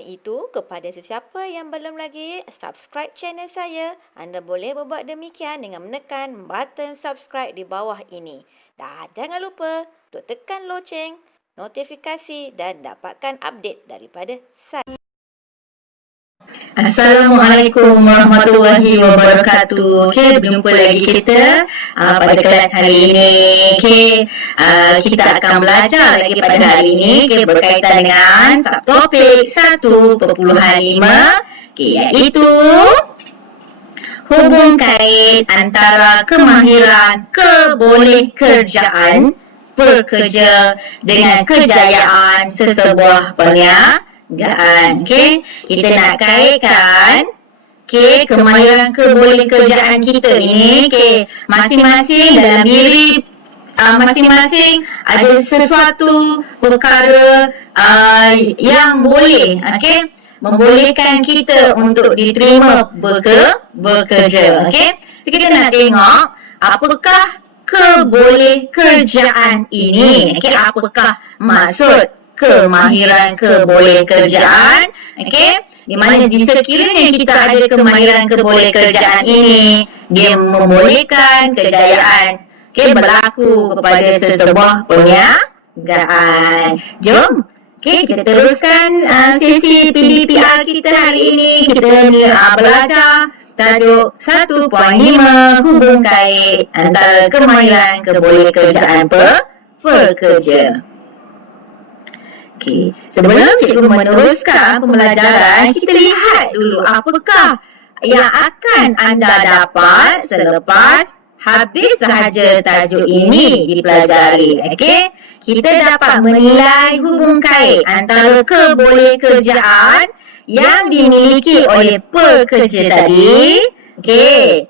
Sebelum itu, kepada sesiapa yang belum lagi subscribe channel saya, anda boleh berbuat demikian dengan menekan button subscribe di bawah ini. Dan jangan lupa untuk tekan loceng, notifikasi dan dapatkan update daripada saya. Assalamualaikum warahmatullahi wabarakatuh. Okey, berjumpa lagi kita pada kelas hari ini. Okey, kita akan belajar lagi pada hari ini berkaitan dengan subtopik 1.5, iaitu hubung kait antara kemahiran kebolehkerjaan pekerja dengan kejayaan sesebuah perniagaan. Okey, kita nak kaitkan kemahiran kebolehkerjaan kita ni. Okey, masing-masing dalam diri masing-masing ada sesuatu perkara yang boleh membolehkan kita untuk diterima bekerja. Okey, so kita nak tengok apakah kebolehkerjaan ini. Okey, apakah maksud kemahiran kebolehkerjaan? Okey, di mana sekiranya kita ada kemahiran kebolehkerjaan ini, dia membolehkan kejayaan berlaku kepada sesebuah perniagaan. Jom kita teruskan sesi PDPR kita hari ini. Kita belajar tajuk 1.5, hubung kait antara kemahiran kebolehkerjaan pekerja. Okey, sebelum cikgu meneruskan pembelajaran, kita lihat dulu apakah yang akan anda dapat selepas habis sahaja tajuk ini dipelajari. Okey, kita dapat menilai hubung kait antara kebolehkerjaan yang dimiliki oleh pekerja tadi. Okey,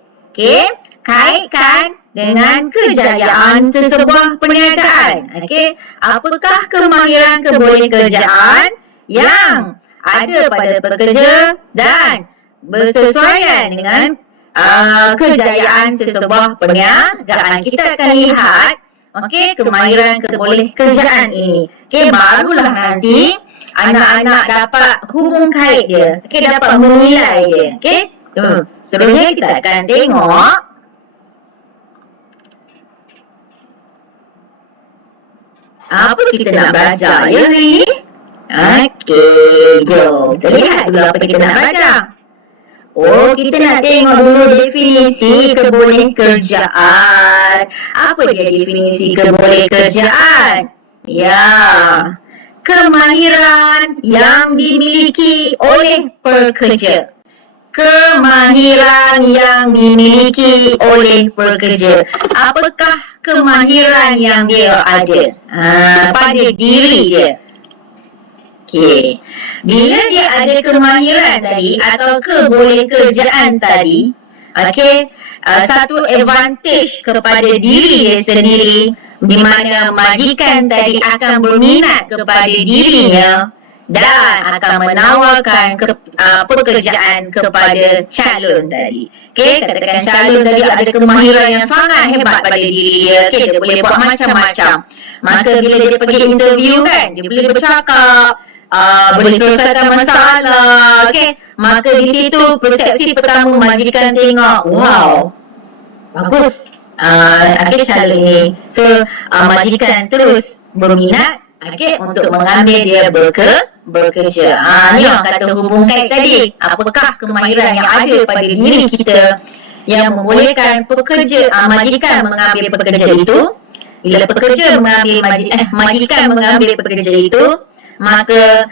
kaitkan dengan kejayaan sesebuah perniagaan. Okey, apakah kemahiran kebolehkerjaan yang ada pada pekerja dan bersesuaian dengan kejayaan sesebuah perniagaan. Kita akan lihat kemahiran kebolehkerjaan ini. Okey, barulah nanti anak-anak dapat hubung kait dia. Okey, dapat menilai dia. Okey, seterusnya kita akan tengok apa kita nak belajar ya hari ni. Okey, jom kita lihat dulu apa kita nak belajar. Kita nak tengok dulu definisi kebolehkerjaan. Apa dia definisi kebolehkerjaan? Ya, kemahiran yang dimiliki oleh pekerja. Kemahiran yang dimiliki oleh pekerja. Apakah kemahiran yang dia ada pada diri dia? Okey, bila dia ada kemahiran tadi atau kebolehkerjaan tadi, satu advantage kepada diri dia sendiri, di mana majikan tadi akan berminat kepada dirinya dan akan menawarkan pekerjaan kepada calon tadi. Okey, katakan calon tadi ada kemahiran yang sangat hebat pada diri dia. Okey, dia boleh buat macam-macam. Maka bila dia pergi interview kan, dia boleh bercakap, boleh selesaikan masalah. Okey, maka di situ persepsi pertama majikan tengok, wow, bagus calon ni. So majikan terus berminat untuk mengambil dia bekerja. Ni orang kata hubung kait tadi. Apakah kemahiran yang ada pada diri kita yang membolehkan majikan mengambil pekerja itu? Bila pekerja mengambil majikan mengambil pekerja itu, maka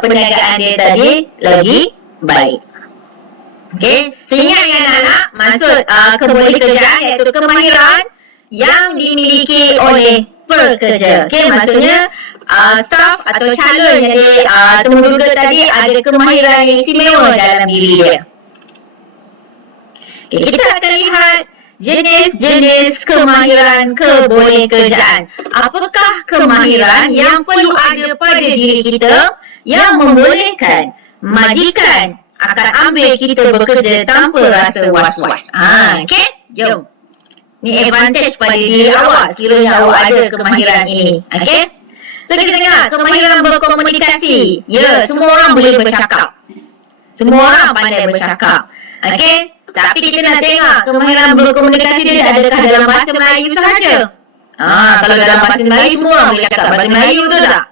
perniagaan dia tadi lagi baik. Okey, seingat ya anak-anak, maksud kebolehkerjaan iaitu kemahiran yang dimiliki oleh pekerja. Okey, maksudnya staff atau calon yang temuduga tadi ada kemahiran yang istimewa dalam diri dia. Okay, kita akan lihat jenis-jenis kemahiran kebolehkerjaan. Apakah kemahiran yang perlu ada pada diri kita yang membolehkan majikan akan ambil kita bekerja tanpa rasa was-was? Okey, jom. Ni advantage pada diri awak sekiranya awak ada kemahiran ini. Okey. So kita tengok kemahiran berkomunikasi. Ya, semua orang boleh bercakap. Semua orang pandai bercakap. Okey? Tapi kita nak tengok kemahiran berkomunikasi dia adakah dalam bahasa Melayu sahaja? Kalau dalam bahasa Melayu semua orang boleh cakap bahasa Melayu, betul tak?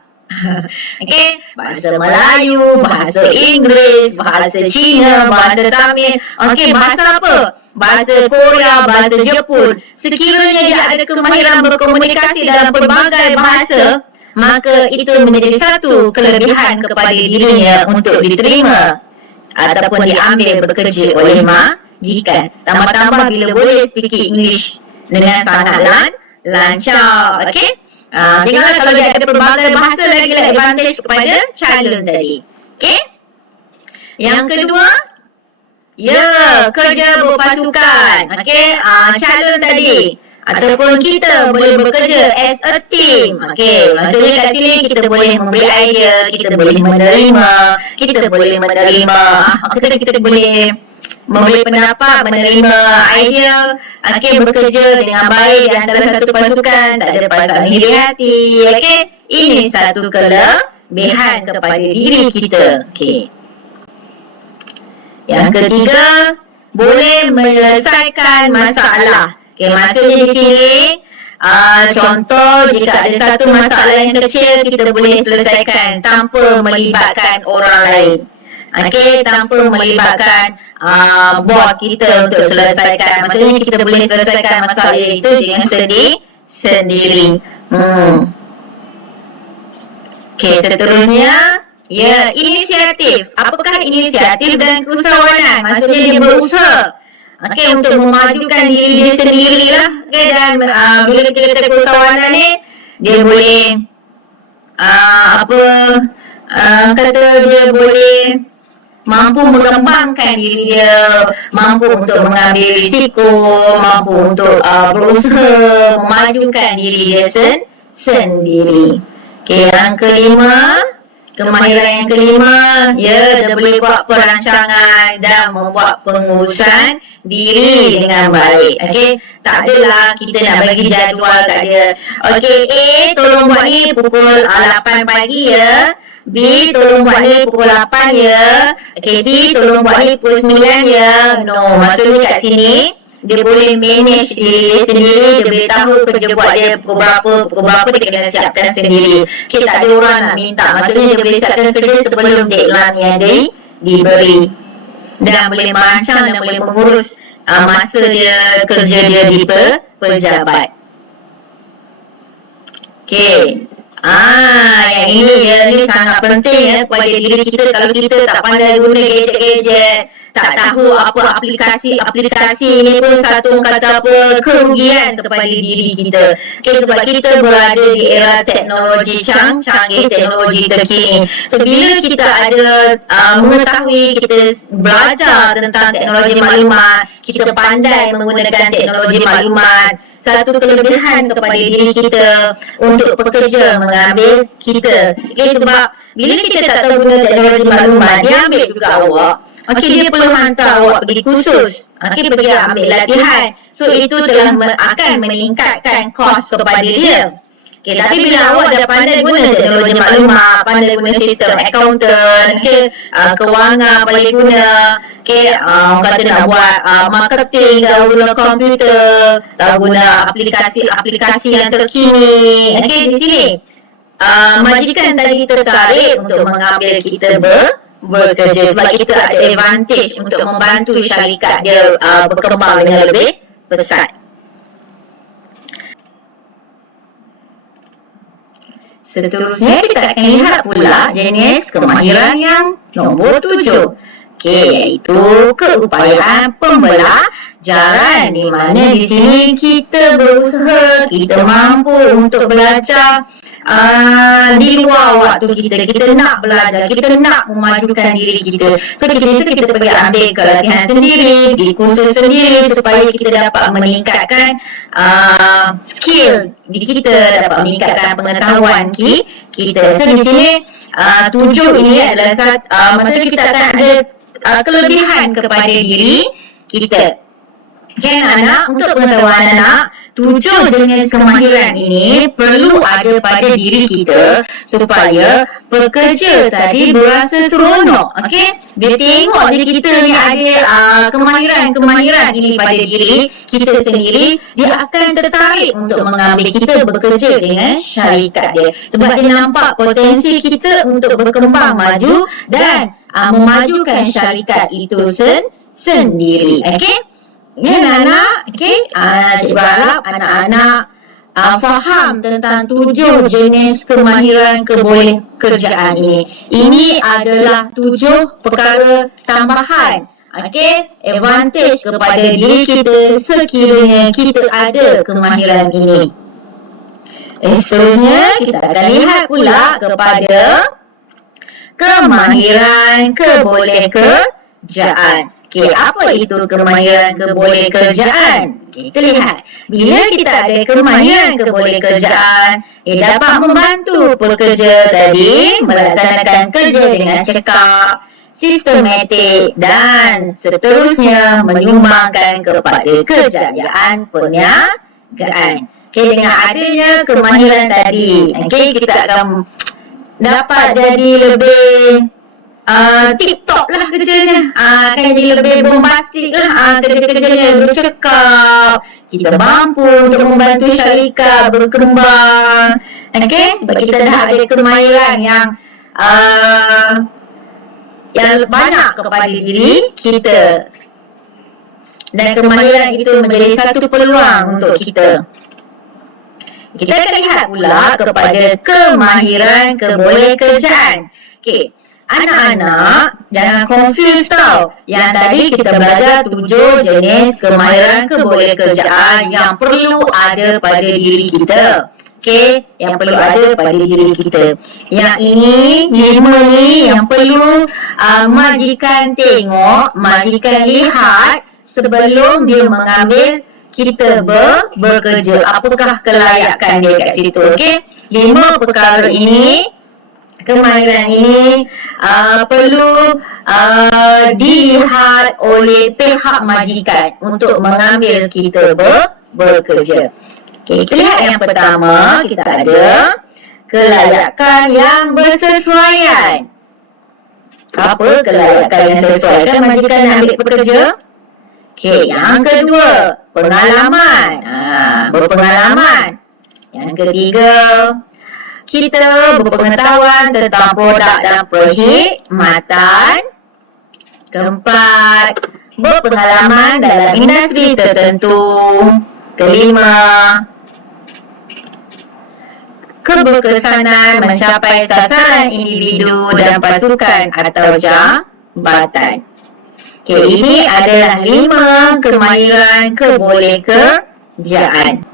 Okey, bahasa Melayu, bahasa Inggeris, bahasa Cina, bahasa Tamil. Okey, bahasa apa? Bahasa Korea, bahasa Jepun. Sekiranya dia ada kemahiran berkomunikasi dalam pelbagai bahasa, maka itu menjadi satu kelebihan kepada dirinya untuk diterima ataupun diambil bekerja oleh majikan. Tambah-tambah bila boleh speaking English dengan sangat lancar. Okey? Tengoklah kalau dia ada pelbagai bahasa lagi lah advantage kepada calon tadi. Okey? Yang kedua, ya, kerja berpasukan. Okey? Calon tadi ataupun kita boleh bekerja as a team. Okey, maksudnya kat sini kita boleh memberi idea, kita boleh menerima, kita boleh memberi pendapat, menerima idea. Okey, bekerja dengan baik di antara satu pasukan, tak ada perasaan iri hati. Okey, ini satu kelebihan kepada diri kita. Okey. Yang ketiga, boleh menyelesaikan masalah. Okey, maksudnya di sini contoh jika ada satu masalah yang kecil kita boleh selesaikan tanpa melibatkan orang lain. Okey, tanpa melibatkan bos kita untuk selesaikan. Maksudnya kita boleh selesaikan masalah itu dengan sendiri. Okey, seterusnya, ya, inisiatif. Apakah inisiatif dan keusahawanan? Maksudnya dia berusaha untuk memajukan diri dia sendirilah. Dan bila kita kata keusahawanan ni, dia boleh dia boleh mampu mengembangkan diri dia, mampu untuk mengambil risiko, mampu untuk berusaha memajukan diri dia sendiri. Okey, yang kelima, kemahiran yang kelima, ya, dia boleh buat perancangan dan membuat pengurusan diri dengan baik. Okey, tak adalah kita nak bagi jadual kat dia. Okey, A, tolong buat ni pukul 8 pagi ya. B, tolong buat ni pukul 8 ya. Okey, D, tolong buat ni pukul 9 ya. No, maksudnya kat sini dia boleh manage diri dia sendiri, dia boleh tahu kerja buat dia pukul berapa dia kena siapkan sendiri. Okay, tak ada orang nak minta. Maksudnya dia boleh siapkan kerja sebelum deadline yang diberi. Dan boleh merancang dan boleh mengurus masa dia kerja dia di pejabat. Okay. Yang ini sangat penting ya kepada diri kita. Kalau kita tak pandai guna gadget-gadget, tak tahu apa aplikasi ini pun satu kata apa kerugian kepada diri kita. Okay, sebab kita berada di era teknologi canggih, teknologi terkini. So bila kita ada mengetahui, kita belajar tentang teknologi maklumat, kita pandai menggunakan teknologi maklumat, satu kelebihan kepada diri kita untuk pekerja mengambil kita. Okay, sebab bila kita tak tahu guna teknologi maklumat, dia ambil juga awak. Okey, dia perlu hantar awak pergi kursus. Okey, pergi ambil latihan. So itu telah akan meningkatkan kos kepada dia. Okey, tapi bila awak dah pandai guna teknologi maklumat, pandai guna sistem accountant, kewangan pandai guna, kata nak buat marketing, dah guna komputer, dah guna aplikasi yang terkini. Okey, di sini majikan tadi tertarik untuk mengambil kita bekerja sebab kita ada advantage untuk membantu syarikat dia berkembang dengan lebih pesat. Seterusnya kita akan lihat pula jenis kemahiran yang nombor 7. Okey, iaitu keupayaan pembelajaran, di mana di sini kita berusaha, kita mampu untuk belajar di luar waktu kita nak belajar, kita nak memajukan diri kita. So kita pergi ambil latihan sendiri, pergi kursus sendiri supaya kita dapat meningkatkan skill diri kita, dapat meningkatkan pengetahuan kita. So di sini 7 ini adalah maksudnya kita akan ada kelebihan kepada diri kita. Okay, anak-anak, untuk pengetahuan anak, 7 jenis kemahiran ini perlu ada pada diri kita supaya pekerja tadi berasa seronok. Okey, dia tengok je kita ni ada kemahiran-kemahiran ini pada diri kita sendiri, dia akan tertarik untuk mengambil kita bekerja dengan syarikat dia. Sebab dia nampak potensi kita untuk berkembang maju dan memajukan syarikat itu sendiri. Okey? Ya anak-anak, okey? Cikgu harap anak-anak faham tentang 7 jenis kemahiran keboleh kerjaan ini. Ini adalah 7 perkara tambahan. Okey, advantage kepada diri kita sekiranya kita ada kemahiran ini. Seterusnya kita akan lihat pula kepada kemahiran keboleh kerjaan. Okey, apa itu kemahiran keboleh kerjaan? Okay, kita lihat. Bila kita ada kemahiran keboleh kerjaan, ia dapat membantu pekerja tadi melaksanakan kerja dengan cekap, sistematik dan seterusnya menyumbangkan kepada kejayaan perniagaan. Okey, dengan adanya kemahiran tadi, okey, kita akan dapat jadi lebih TikTok lah kerjanya, akan jadi lebih bombastik lah kerja-kerjanya, bercakap, kita mampu untuk membantu syarikat berkembang. Okay? Sebab kita dah ada kemahiran yang banyak kepada diri kita, dan kemahiran itu menjadi satu peluang untuk kita. Kita akan lihat pula kepada kemahiran keboleh kerjaan. Okay. Anak-anak, jangan confuse tau. Yang tadi kita belajar 7 jenis kemahiran keboleh kerjaan yang perlu ada pada diri kita. Okey, yang perlu ada pada diri kita. Yang ini, 5 ni yang perlu majikan tengok, majikan lihat sebelum dia mengambil kita bekerja. Apakah kelayakan dia kat situ, okey? 5 perkara ini, kemahiran ini perlu dilihat oleh pihak majikan untuk mengambil kita bekerja. Okay, kita lihat yang pertama, kita ada kelayakan yang bersesuaian. Apa kelayakan yang sesuaikan majikan ambil pekerja? Okay, yang kedua, pengalaman. Berpengalaman. Yang ketiga, kita berpengetahuan tentang produk dan perkhidmatan. Keempat, berpengalaman dalam industri tertentu. Kelima, keberkesanan mencapai sasaran individu dan pasukan atau jabatan. Okay, ini adalah 5 kemahiran keboleh kerjaan.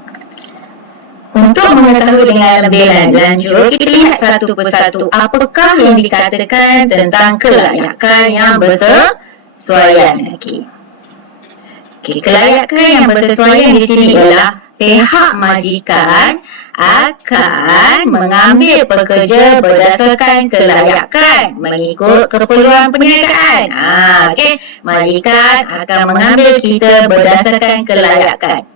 Untuk mengetahui dengan lebih lanjut, kita lihat satu persatu apakah yang dikatakan tentang kelayakan yang bersesuaian. Okay, kelayakan yang bersesuaian di sini ialah pihak majikan akan mengambil pekerja berdasarkan kelayakan mengikut keperluan perniagaan. Okey, majikan akan mengambil kita berdasarkan kelayakan.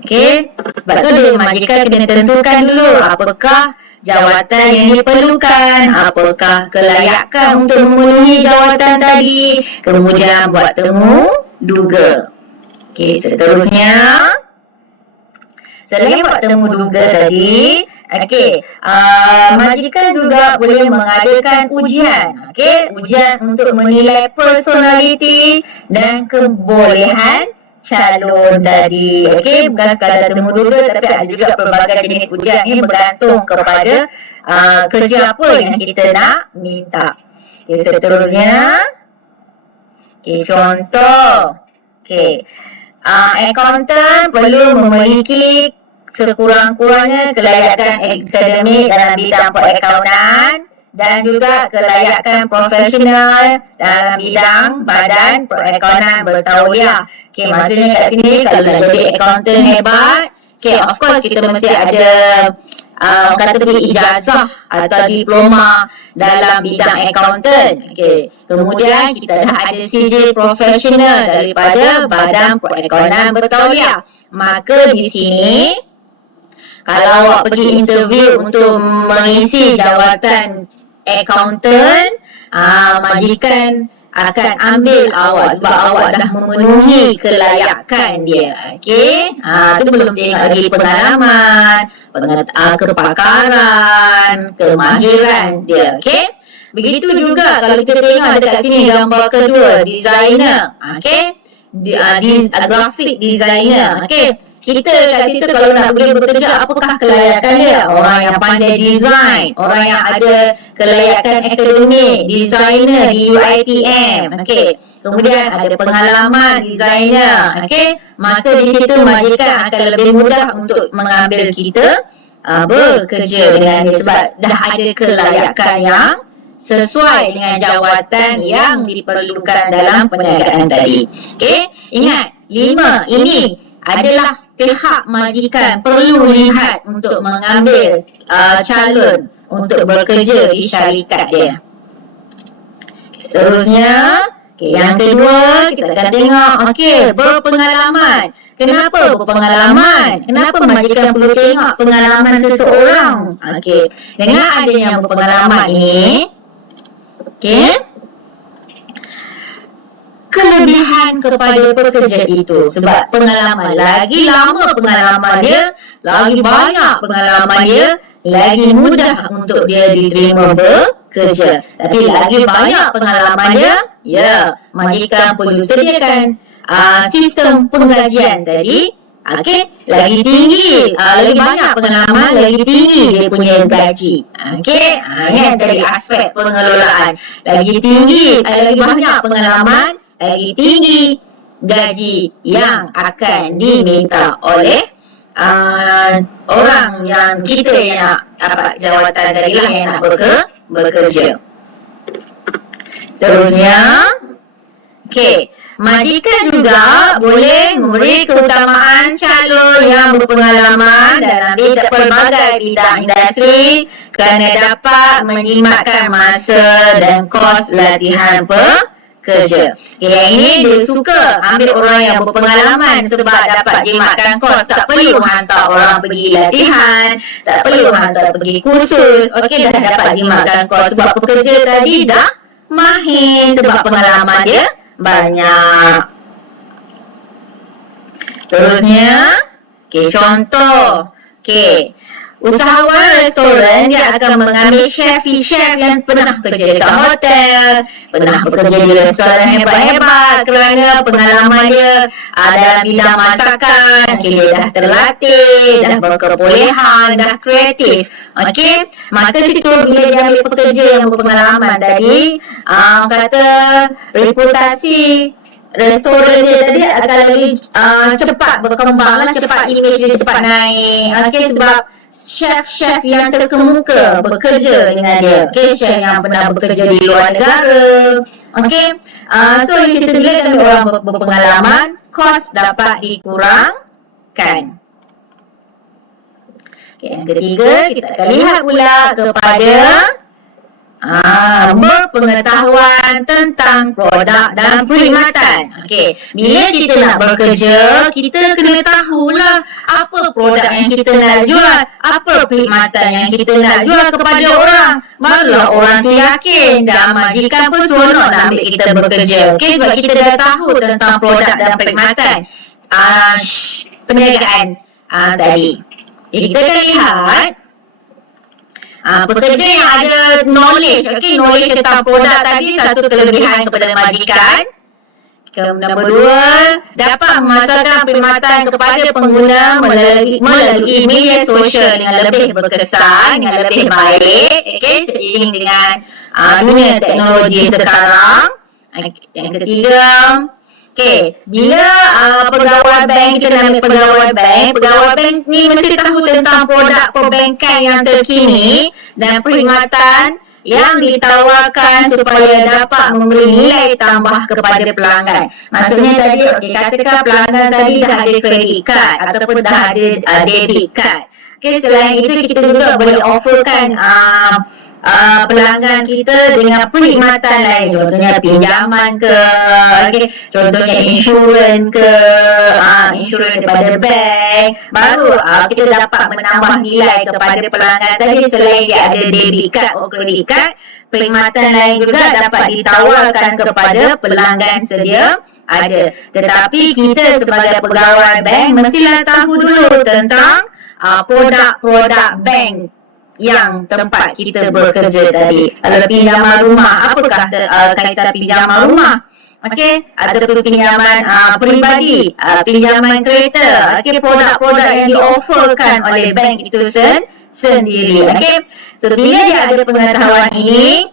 Okey, sebab tu dia majikan kena tentukan dulu apakah jawatan yang diperlukan, apakah kelayakan untuk memenuhi jawatan tadi, kemudian buat temu duga. Okey, seterusnya, selain buat temu duga tadi, okey, majikan juga boleh mengadakan ujian. Okey, ujian untuk menilai personaliti dan kebolehan calon tadi. Okey, bukan sekadar temu duga, tapi ada juga pelbagai jenis ujian. Ini bergantung kepada kerja apa yang kita nak minta. Okey, seterusnya, okey, contoh. Okey, accountant perlu memiliki sekurang-kurangnya kelayakan akademik dalam bidang perakaunan dan juga kelayakan profesional dalam bidang badan perakaunan bertauliah. Okay, maksudnya kat sini kalau nak jadi accountant hebat, okay, of course kita mesti ada kata beli ijazah atau diploma dalam bidang accountant. Okey. Kemudian kita dah ada CJ profesional daripada Badan Perekonomian Bertauliah. Maka di sini kalau awak pergi interview untuk mengisi jawatan accountant, majikan akan ambil awak sebab awak dah memenuhi kelayakan dia. Okey. Tu belum tengok lagi pengalaman, kepakaran, kemahiran dia. Okey. Begitu juga kalau kita tengok dekat sini gambar kedua, designer. Okey. Graphic designer. Okey. Kita kat situ kalau nak pergi bekerja, apakah kelayakan dia? Orang yang pandai design, orang yang ada kelayakan akademik, designer di UiTM. Okey. Kemudian ada pengalaman designer. Okey. Maka di situ majikan akan lebih mudah untuk mengambil kita bekerja dengan dia sebab dah ada kelayakan yang sesuai dengan jawatan yang diperlukan dalam perniagaan tadi. Okey. Ingat, 5 ini adalah pihak majikan perlu lihat untuk mengambil calon untuk bekerja di syarikat dia. Seterusnya, yang kedua kita akan tengok berpengalaman. Kenapa berpengalaman? Kenapa majikan perlu tengok pengalaman seseorang? Dengan adanya berpengalaman ini, kelebihan kepada pekerja itu sebab pengalaman, lagi lama pengalaman dia, lagi banyak pengalaman dia, lagi mudah untuk dia diterima bekerja. Tapi lagi banyak pengalaman dia, majikan perlu sediakan sistem penggajian tadi. Lagi tinggi, lagi banyak pengalaman, lagi tinggi dia punya gaji. Yang dari aspek pengelolaan, lagi tinggi, lagi banyak pengalaman, lagi tinggi gaji yang akan diminta oleh orang yang kita yang dapat jawatan tadi lah yang nak bekerja. Seterusnya, majikan juga boleh memberi keutamaan calon yang berpengalaman dalam pelbagai bidang industri kerana dapat menjimatkan masa dan kos latihan kerja. Yang ini dia suka ambil orang yang berpengalaman sebab dapat jimatkan kos. Tak perlu hantar orang pergi latihan, tak perlu hantar pergi kursus. Dah dapat jimatkan kos sebab pekerja tadi dah mahir sebab pengalaman dia banyak. Terusnya, contoh. Usahawan restoran dia akan mengambil chef yang pernah bekerja dekat hotel, pernah bekerja di restoran hebat-hebat kerana pengalaman dia dalam bidang masakan. Dia dah terlatih, dah berkebolehan, dah kreatif. Maka situ bila dia ambil pekerja yang berpengalaman tadi, kata reputasi restoran dia tadi akan lagi cepat berkembang, cepat imej dia cepat naik. Sebab chef yang terkemuka bekerja dengan dia. Chef yang pernah bekerja di luar negara. So di situ bila ada orang berpengalaman, kos dapat dikurangkan. Yang ketiga, kita akan lihat pula kepada berpengetahuan tentang produk dan perkhidmatan. Bila kita nak bekerja, kita kena tahulah apa produk yang kita nak jual, apa perkhidmatan yang kita nak jual kepada orang. Barulah orang tu yakin dan majikan pun seronok nak ambil kita bekerja. Sebab kita dah tahu tentang produk dan perkhidmatan perniagaan tadi. Jadi kita akan lihat pekerja yang ada knowledge, knowledge tentang produk tadi satu kelebihan kepada majikan. Nombor 2, dapat memasarkan perkhidmatan kepada pengguna melalui media sosial dengan lebih berkesan, dengan lebih baik, seiring dengan dunia teknologi sekarang. Yang ketiga, bila pegawai bank, kita nak ambil pegawai bank ni mesti tahu tentang produk perbankan yang terkini dan perkhidmatan yang ditawarkan supaya dapat memberi nilai tambah kepada pelanggan. Maksudnya tadi, katakan pelanggan tadi dah ada credit card ataupun dah ada debit card. Okay, selain itu kita juga boleh offerkan pelanggan kita dengan perkhidmatan lain, contohnya pinjaman ke, okay, contohnya insurans ke, insurans daripada bank. Baru kita dapat menambah nilai kepada pelanggan tadi. Selain dia ada debit card atau credit card, perkhidmatan lain juga dapat ditawarkan kepada pelanggan sedia ada. Tetapi kita sebagai pegawai bank mestilah tahu dulu tentang produk-produk bank yang tempat kita bekerja tadi. Ada pinjaman rumah, apakah kaitan pinjaman rumah? Okey, ada pinjaman peribadi, pinjaman kereta. Okey, produk-produk yang diofferkan oleh bank itu sendiri. Okey, so bila dia ada pengetahuan ini,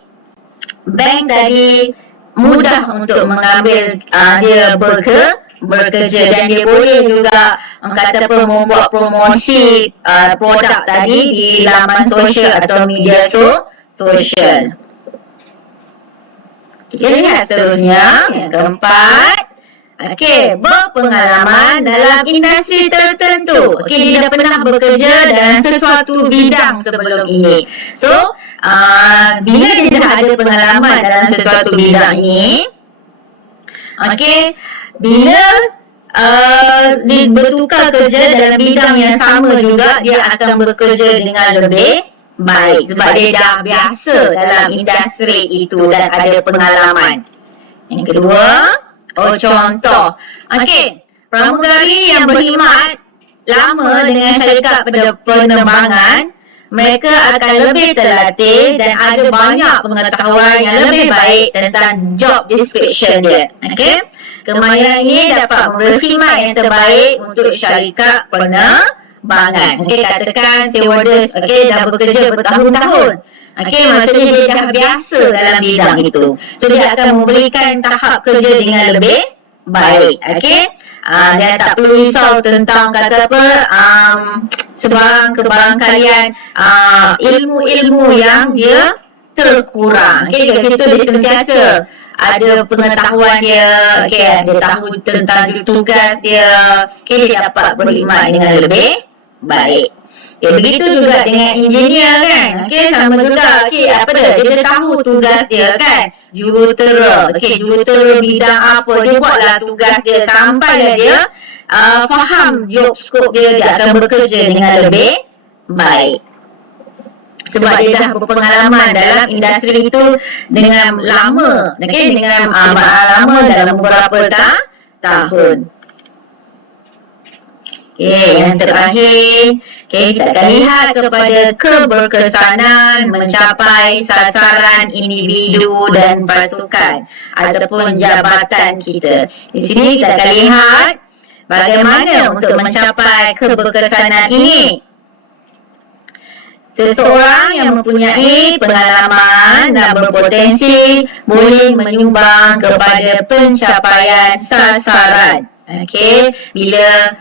bank tadi mudah untuk mengambil dia bekerja, dan dia boleh juga kata apa membuat promosi produk tadi di laman sosial atau media sosial. Kita lihat seterusnya, yang keempat. Okey, berpengalaman dalam industri tertentu. Okey, dia dah pernah bekerja dalam sesuatu bidang sebelum ini. So, bila dia dah ada pengalaman dalam sesuatu bidang ini, okey, bila dia bertukar kerja dalam bidang yang sama juga, dia akan bekerja dengan lebih baik sebab dia dah biasa dalam industri itu dan ada pengalaman. Yang kedua, contoh. Okey, pramugari yang berkhidmat lama dengan syarikat penerbangan, mereka akan lebih terlatih dan ada banyak pengetahuan yang lebih baik tentang job description dia. Okey, kemahiran ini dapat memberi khidmat yang terbaik untuk syarikat penerbangan. Okey, katakan stewardess, okey, dah bekerja bertahun-tahun. Okey, maksudnya dia dah biasa dalam bidang itu. So, dia akan memberikan tahap kerja dengan lebih baik. Okey, dia tak perlu risau tentang kata apa, sebarang kebarangkalian ilmu-ilmu yang dia terkurang. Okey, kat situ dia sentiasa ada pengetahuan dia, okey, dia tahu tentang tugas dia, okey, dia dapat berkhidmat dengan lebih baik. Okay, begitu juga dengan engineer kan. Okey, sama juga. Okey, apa dia? Dia tahu tugas dia kan. Jurutera. Okey, jurutera bidang apa, dia buatlah tugas dia sampailah dia faham job scope dia akan bekerja dengan lebih baik. Sebab dia dah berpengalaman dalam industri itu dengan lama. Okey, dengan lama dalam beberapa tahun. Okey, yang terakhir, okey, kita akan lihat kepada keberkesanan mencapai sasaran individu dan pasukan ataupun jabatan kita. Di sini kita akan lihat bagaimana untuk mencapai keberkesanan ini. Seseorang yang mempunyai pengalaman dan berpotensi boleh menyumbang kepada pencapaian sasaran. Okey, bila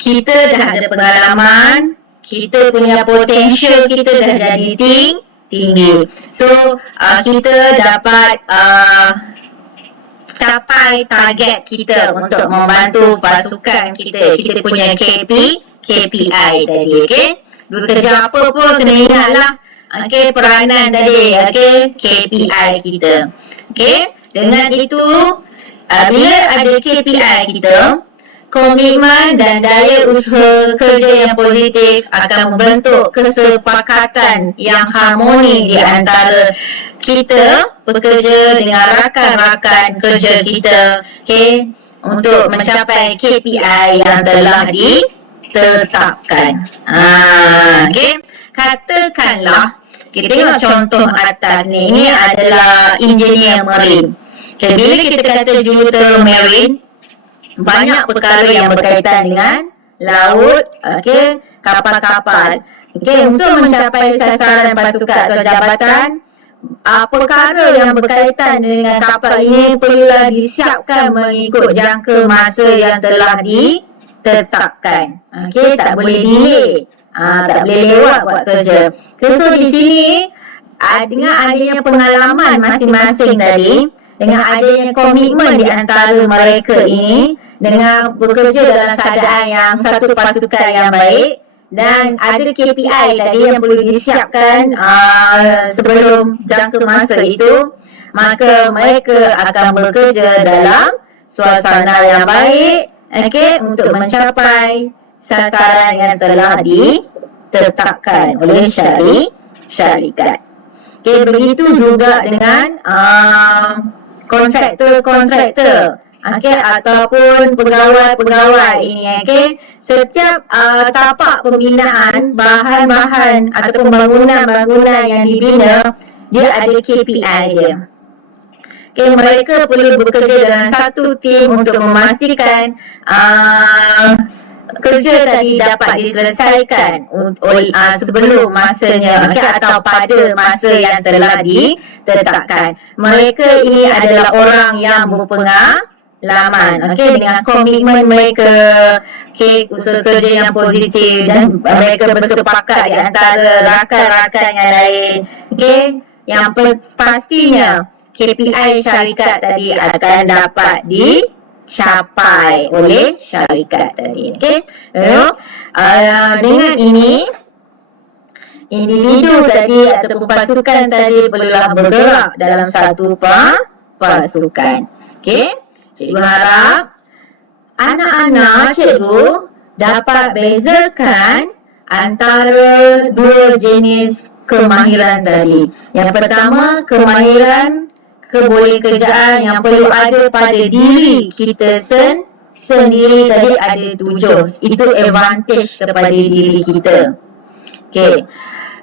kita dah ada pengalaman, kita punya potensial kita dah jadi tinggi. So, kita dapat capai target kita untuk membantu pasukan kita. Kita punya KPI tadi, okey? Bekerja apa pun kena ingatlah, okey, peranan tadi, okey, KPI kita. Okey, dengan itu, bila ada KPI kita, komitmen dan daya usaha kerja yang positif akan membentuk kesepakatan yang harmoni di antara kita bekerja dengan rakan-rakan kerja kita, okey, untuk mencapai KPI yang telah ditetapkan. Okey, katakanlah kita tengok contoh atas ni, ini adalah engineer marine. Okay, bila kita kata jurutera marine, banyak perkara yang berkaitan dengan laut, okey, kapal-kapal. Okey, untuk mencapai sasaran pasukan atau jabatan, perkara yang berkaitan dengan kapal ini perlulah disiapkan mengikut jangka masa yang telah ditetapkan. Okey, tak boleh delay, tak boleh lewat buat kerja. So di sini dengan adanya pengalaman masing-masing tadi, dengan adanya komitmen di antara mereka ini, dengan bekerja dalam keadaan yang satu pasukan yang baik, dan ada KPI tadi yang perlu disiapkan sebelum jangka masa itu, maka mereka akan bekerja dalam suasana yang baik, untuk mencapai sasaran yang telah ditetapkan oleh syarikat. Begitu juga dengan kontraktor-kontraktor, ataupun pegawai-pegawai ini, setiap tapak pembinaan bahan-bahan ataupun bangunan-bangunan yang dibina, dia ada KPI dia. Mereka perlu bekerja dalam satu tim untuk memastikan kerja tadi dapat diselesaikan sebelum masanya, atau pada masa yang telah ditetapkan. Mereka ini adalah orang yang berpengalaman, dengan komitmen mereka, usaha kerja yang positif, dan mereka bersepakat di antara rakan-rakan yang lain, yang pastinya KPI syarikat tadi akan dapat dicapai oleh syarikat tadi. Dengan ini, individu tadi ataupun pasukan tadi perlulah bergerak dalam satu pasukan. Cikgu harap anak-anak cikgu dapat bezakan antara dua jenis kemahiran tadi. Yang pertama, kemahiran kebolehkerjaan yang perlu ada pada diri kita sendiri tadi ada 7. Itu advantage kepada diri kita.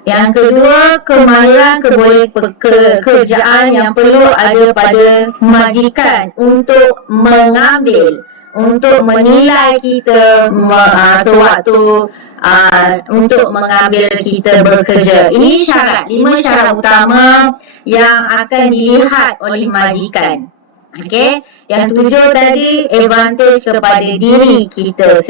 Yang kedua, kemahiran kebolehkerjaan yang perlu ada pada majikan untuk mengambil, untuk menilai kita sewaktu untuk mengambil kita bekerja. Ini 5 syarat utama yang akan dilihat oleh majikan. Yang 7 tadi advantage kepada diri kita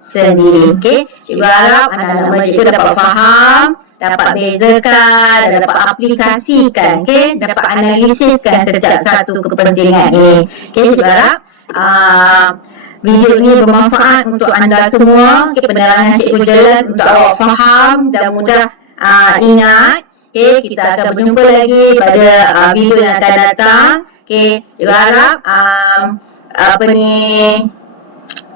sendiri. Cikgu harap anak-anak cikgu dapat faham, dapat bezakan, dapat aplikasikan, dapat analisiskan setiap satu kepentingan ini. Cikgu harap video ini bermanfaat untuk anda semua. Penerangan cikgu jelas untuk awak faham dan mudah ingat. Kita akan berjumpa lagi pada video yang akan datang. Cikgu harap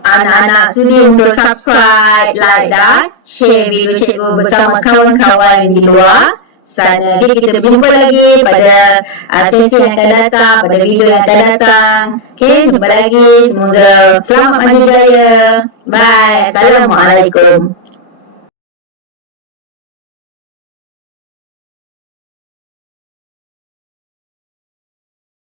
anak-anak sini untuk subscribe, like dan share video cikgu bersama kawan-kawan di luar sana. Kita berjumpa lagi pada sesi yang akan datang, pada video yang akan datang. Jumpa lagi. Semoga selamat maju jaya. Bye. Assalamualaikum.